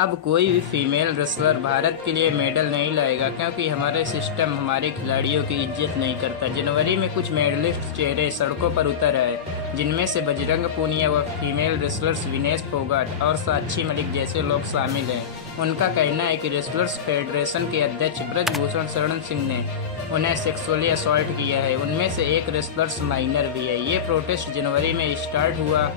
अब कोई भी फीमेल रेसलर भारत के लिए मेडल नहीं लाएगा क्योंकि हमारे सिस्टम हमारे खिलाड़ियों की इज्जत नहीं करता। जनवरी में कुछ मेडलिस्ट चेहरे सड़कों पर उतर आए, जिनमें से बजरंग पूनिया व फीमेल रेसलर्स विनेश फोगाट और साक्षी मलिक जैसे लोग शामिल हैं। उनका कहना है कि रेसलर्स फेडरेशन के अध्यक्ष ब्रजभूषण शरण सिंह ने उन्हें सेक्सुअली असॉल्ट किया है। उनमें से एक रेसलर्स माइनर भी है। ये प्रोटेस्ट जनवरी में स्टार्ट हुआ,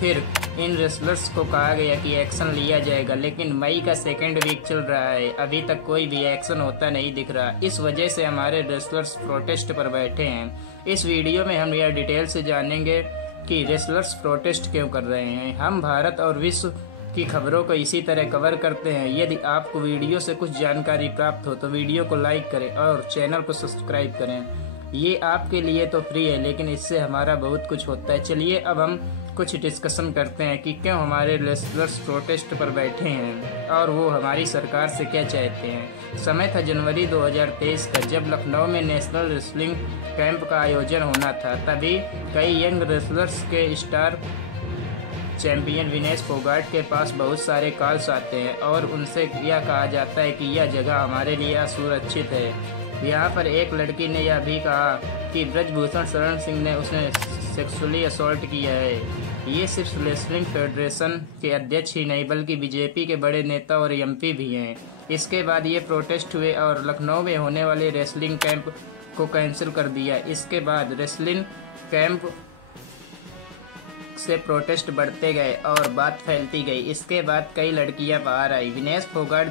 फिर इन रेसलर्स को कहा गया कि एक्शन लिया जाएगा, लेकिन मई का सेकेंड वीक चल रहा है, अभी तक कोई भी एक्शन होता नहीं दिख रहा। इस वजह से हमारे रेसलर्स प्रोटेस्ट पर बैठे हैं। इस वीडियो में हम यह डिटेल से जानेंगे कि रेसलर्स प्रोटेस्ट क्यों कर रहे हैं। हम भारत और विश्व की खबरों को इसी तरह कवर करते हैं। यदि आपको वीडियो से कुछ जानकारी प्राप्त हो तो वीडियो को लाइक करें और चैनल को सब्सक्राइब करें। ये आपके लिए तो फ्री है, लेकिन इससे हमारा बहुत कुछ होता है। चलिए अब हम कुछ डिस्कशन करते हैं कि क्यों हमारे रेसलर्स प्रोटेस्ट पर बैठे हैं और वो हमारी सरकार से क्या चाहते हैं। समय था जनवरी 2023 का, जब लखनऊ में नेशनल रेसलिंग कैंप का आयोजन होना था। तभी कई यंग रेसलर्स के स्टार चैंपियन विनेश फोगाट के पास बहुत सारे कॉल्स आते हैं और उनसे यह कहा जाता है कि यह जगह हमारे लिए असुरक्षित है। यहाँ पर एक लड़की ने यह भी कहा कि ब्रजभूषण शरण सिंह ने उसने सेक्सुअली असॉल्ट किया है। ये सिर्फ रेसलिंग फेडरेशन के अध्यक्ष ही नहीं बल्कि बीजेपी के बड़े नेता और एमपी भी हैं। इसके बाद ये प्रोटेस्ट हुए और लखनऊ में होने वाले रेसलिंग कैंप को कैंसिल कर दिया। इसके बाद रेसलिंग कैंप से प्रोटेस्ट बढ़ते गए और बात फैलती गई। इसके बाद कई लड़कियां बाहर आई। विनेश फोगाट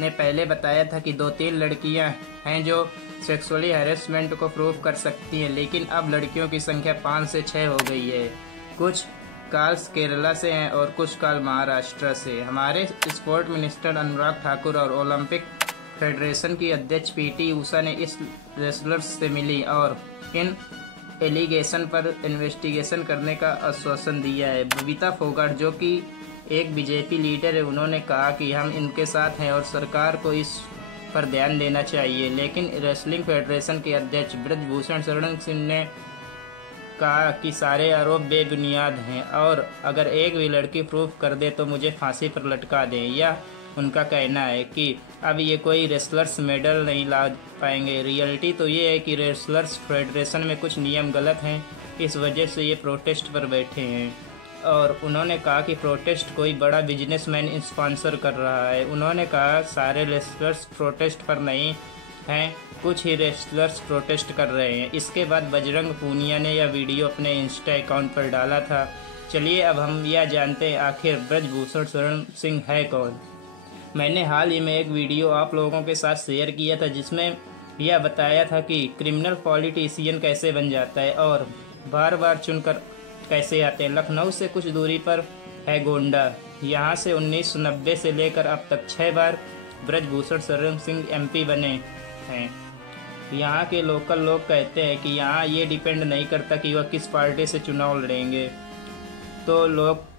ने पहले बताया था कि 2-3 लड़कियां हैं जो सेक्सुअली हैरेसमेंट को प्रूव कर सकती हैं, लेकिन अब लड़कियों की संख्या 5 से 6 हो गई है। कुछ कॉल्स केरला से हैं और कुछ कॉल महाराष्ट्र से। हमारे स्पोर्ट मिनिस्टर अनुराग ठाकुर और ओलंपिक फेडरेशन की अध्यक्ष पीटी उषा ने इस रेसलर्स से मिली और इन एलिगेशन पर इन्वेस्टिगेशन करने का आश्वासन दिया है। बबीता फोगाट जो कि एक बीजेपी लीडर है, उन्होंने कहा कि हम इनके साथ हैं और सरकार को इस पर ध्यान देना चाहिए। लेकिन रेसलिंग फेडरेशन के अध्यक्ष ब्रजभूषण शरण सिंह ने कहा कि सारे आरोप बेबुनियाद हैं और अगर एक भी लड़की प्रूफ कर दे तो मुझे फांसी पर लटका दें। यह उनका कहना है कि अब ये कोई रेसलर्स मेडल नहीं ला पाएंगे। रियलिटी तो ये है कि रेसलर्स फेडरेशन में कुछ नियम गलत हैं, इस वजह से ये प्रोटेस्ट पर बैठे हैं। और उन्होंने कहा कि प्रोटेस्ट कोई बड़ा बिजनेसमैन स्पॉन्सर कर रहा है। उन्होंने कहा सारे रेसलर्स प्रोटेस्ट पर नहीं हैं, कुछ ही रेसलर्स प्रोटेस्ट कर रहे हैं। इसके बाद बजरंग पूनिया ने यह वीडियो अपने इंस्टा अकाउंट पर डाला था। चलिए अब हम यह जानते हैं आखिर ब्रजभूषण शरण सिंह है कौन। मैंने हाल ही में एक वीडियो आप लोगों के साथ शेयर किया था जिसमें यह बताया था कि क्रिमिनल पॉलिटिशियन कैसे बन जाता है और बार बार चुनकर कैसे आते हैं। लखनऊ से कुछ दूरी पर है गोंडा। यहाँ से 1990 से लेकर अब तक 6 बार ब्रजभूषण शरण सिंह एमपी बने हैं। यहाँ के लोकल लोग कहते हैं कि यहाँ ये डिपेंड नहीं करता कि वह किस पार्टी से चुनाव लड़ेंगे, तो लोग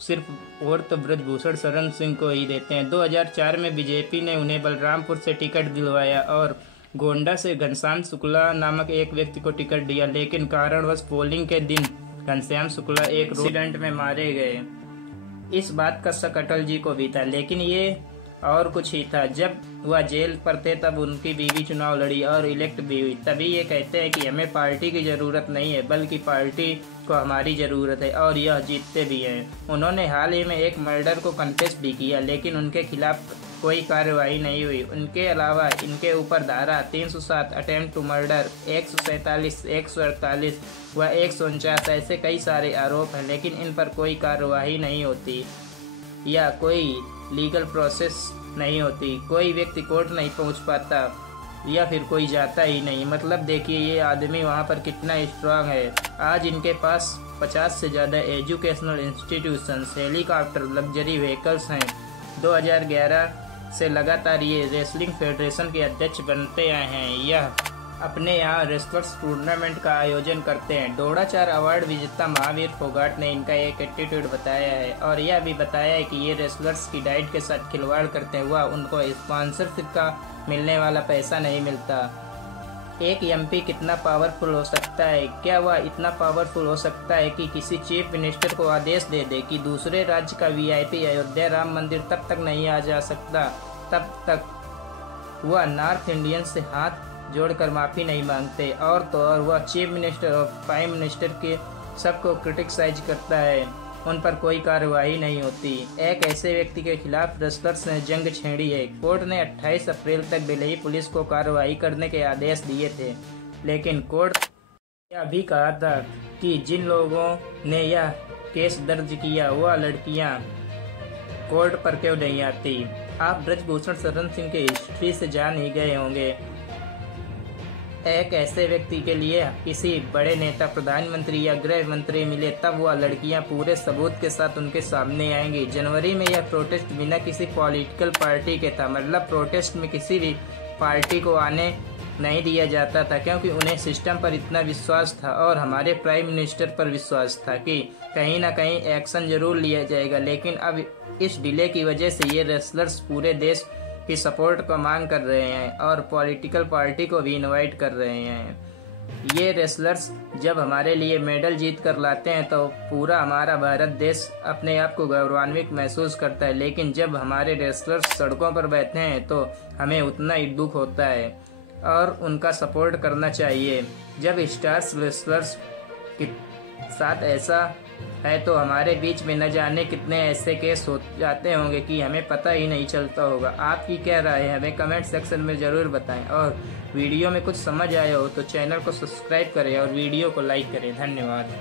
सिर्फ वोट तो ब्रजभूषण शरण सिंह को ही देते हैं। 2004 में बीजेपी ने उन्हें बलरामपुर से टिकट दिलवाया और गोंडा से घनश्याम शुक्ला नामक एक व्यक्ति को टिकट दिया, लेकिन कारणवश पोलिंग के दिन घनश्याम शुक्ला एक एक्सीडेंट में मारे गए। इस बात का शक अटल जी को भी था, लेकिन ये और कुछ ही था। जब वह जेल पर थे तब उनकी बीवी चुनाव लड़ी और इलेक्ट भी हुई। तभी ये कहते हैं कि हमें पार्टी की ज़रूरत नहीं है बल्कि पार्टी को हमारी ज़रूरत है, और यह जीतते भी हैं। उन्होंने हाल ही में एक मर्डर को कन्फेस भी किया, लेकिन उनके खिलाफ कोई कार्रवाई नहीं हुई। उनके अलावा इनके ऊपर धारा 307 अटेम्प्ट टू मर्डर, 147, 148 व 149 ऐसे कई सारे आरोप हैं, लेकिन इन पर कोई कार्रवाई नहीं होती या कोई लीगल प्रोसेस नहीं होती। कोई व्यक्ति कोर्ट नहीं पहुंच पाता या फिर कोई जाता ही नहीं। मतलब देखिए ये आदमी वहां पर कितना स्ट्रांग है। आज इनके पास 50 से ज़्यादा educational institutions, helicopter, luxury vehicles हैं। 2011 से लगातार ये रेसलिंग फेडरेशन के अध्यक्ष बनते आए हैं। यह अपने यहाँ रेसलर्स टूर्नामेंट का आयोजन करते हैं। डोडाचार अवार्ड विजेता महावीर फोगाट ने इनका एक एटीट्यूड बताया है और यह भी बताया है कि ये रेसलर्स की डाइट के साथ खिलवाड़ करते हुआ उनको स्पॉन्सरशिप का मिलने वाला पैसा नहीं मिलता। एक एमपी कितना पावरफुल हो सकता है? क्या वह इतना पावरफुल हो सकता है कि किसी चीफ मिनिस्टर को आदेश दे दे कि दूसरे राज्य का वीआईपी अयोध्या राम मंदिर तब तक नहीं आ जा सकता तब तक वह नॉर्थ इंडियन से हाथ जोड़कर माफ़ी नहीं मांगते? और तो और वह चीफ मिनिस्टर और प्राइम मिनिस्टर के सबको क्रिटिसाइज करता है, उन पर कोई कार्रवाई नहीं होती। एक ऐसे व्यक्ति के खिलाफ रेसलर्स ने जंग छेड़ी है। कोर्ट ने 28 अप्रैल तक दिल्ली पुलिस को कार्रवाई करने के आदेश दिए थे, लेकिन कोर्ट ने यह भी कहा था कि जिन लोगों ने यह केस दर्ज किया वह लड़कियां कोर्ट पर क्यों नहीं आती। आप ब्रजभूषण शरण सिंह की हिस्ट्री से जान ही गए होंगे। एक ऐसे व्यक्ति के लिए किसी बड़े नेता, प्रधानमंत्री या गृह मंत्री मिले तब वह लड़कियां पूरे सबूत के साथ उनके सामने आएंगी। जनवरी में यह प्रोटेस्ट बिना किसी पॉलिटिकल पार्टी के था, मतलब प्रोटेस्ट में किसी भी पार्टी को आने नहीं दिया जाता था, क्योंकि उन्हें सिस्टम पर इतना विश्वास था और हमारे प्राइम मिनिस्टर पर विश्वास था कि कहीं ना कहीं एक्शन जरूर लिया जाएगा। लेकिन अब इस डिले की वजह से ये रेसलर्स पूरे देश की सपोर्ट को मांग कर रहे हैं और पॉलिटिकल पार्टी को भी इनवाइट कर रहे हैं। ये रेसलर्स जब हमारे लिए मेडल जीत कर लाते हैं तो पूरा हमारा भारत देश अपने आप को गौरवान्वित महसूस करता है, लेकिन जब हमारे रेसलर्स सड़कों पर बैठते हैं तो हमें उतना ही दुख होता है और उनका सपोर्ट करना चाहिए। जब स्टार्स रेसलर्स के साथ ऐसा है तो हमारे बीच में न जाने कितने ऐसे केस हो जाते होंगे कि हमें पता ही नहीं चलता होगा। आपकी क्या राय है हमें कमेंट सेक्शन में ज़रूर बताएं, और वीडियो में कुछ समझ आया हो तो चैनल को सब्सक्राइब करें और वीडियो को लाइक करें। धन्यवाद।